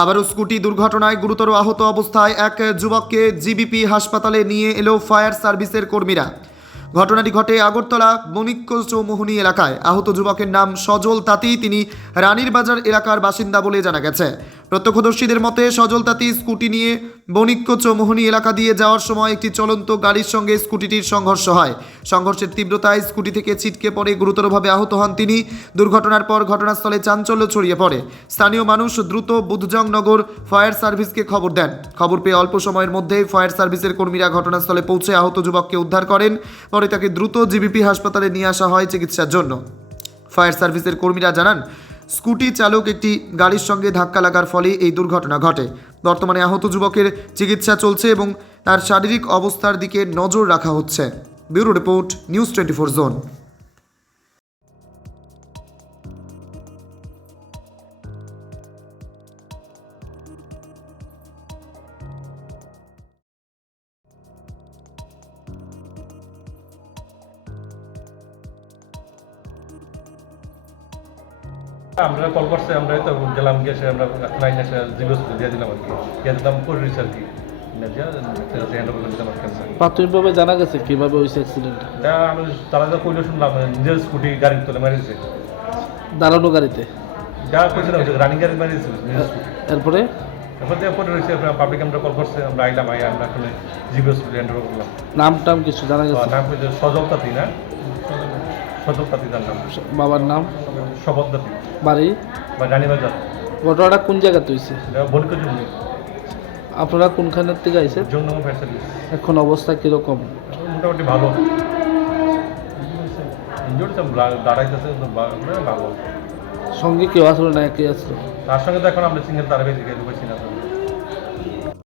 আবারও স্কুটি দুর্ঘটনায় গুরুতর আহত অবস্থায় এক যুবককে জিবিপি হাসপাতালে নিয়ে এলো ফায়ার সার্ভিসের কর্মীরা। ঘটনাটি ঘটে আগরতলা বণিক্য চৌমোহনী এলাকায়। আহত যুবকের নাম সজল তাতেই তিনি রানীর বাজার এলাকার বাসিন্দা বলে জানা গেছে। প্রত্যক্ষদর্শীদের মতে, সজল তাঁতি স্কুটি নিয়ে বণিক্য চৌমোহনী এলাকা দিয়ে যাওয়ার সময় একটি চলন্ত গাড়ির সঙ্গে স্কুটিটির সংঘর্ষ হয়। সংঘর্ষের তীব্রতায় স্কুটি থেকে ছিটকে পড়ে গুরুতরভাবে আহত হন তিনি। দুর্ঘটনার পর ঘটনাস্থলে চাঞ্চল্য ছড়িয়ে পড়ে। স্থানীয় মানুষ দ্রুত বুধজংনগর ফায়ার সার্ভিসকে খবর দেন। খবর পেয়ে অল্প সময়ের মধ্যেই ফায়ার সার্ভিসের কর্মীরা ঘটনাস্থলে পৌঁছে আহত যুবককে উদ্ধার করেন। পরে তাকে দ্রুত জিবিপি হাসপাতালে নিয়ে আসা হয় চিকিৎসার জন্য। ফায়ার সার্ভিসের কর্মীরা জানান স্কুটি চালক একটি গাড়ির সঙ্গে ধাক্কা লাগার ফলে এই দুর্ঘটনা ঘটে। বর্তমানে আহত যুবকের চিকিৎসা চলছে এবং তার শারীরিক অবস্থার দিকে নজর রাখা হচ্ছে। Bureau report news twenty four zone. আমরা কল করছে আমরা তো গেলাম গিয়ে সে আমরা লাইন এসে জিজ্ঞেস দিয়ে দিলাম আর কি। দিয়ে দিলাম করে আর কি। দিয়া করে দিলাম আর কি প্রাথমিকভাবে জানা গেছে কীভাবে হয়েছে অ্যাক্সিডেন্ট আমি তারা যা কইলো শুনলাম নিজের স্কুটি গাড়ি তোলে মারিয়েছে দাঁড়ানো গাড়িতে? যা কইছিলাম রানিং গাড়ি মারিয়েছে স্কুটি এরপরে? রয়েছে পাবলিক আমরা কল করছে আমরা আইলাম আই আমরা এখানে করে করলাম। নাম টাম কিছু জানা গেছে? নাম হচ্ছে সজল তাঁতি না? বাবার নাম? বাড়ি? ঘটনাটা কোন জায়গাতে হয়েছে? আপনারা কোনখানের থেকে ফায়ার এখন অবস্থা কীরকম? মোটামুটি ভালো। সঙ্গে কেউ আসলো না একে আসলো? তার সঙ্গে তো এখন আমরা সিঙ্গেল তারা বেশি বেশি না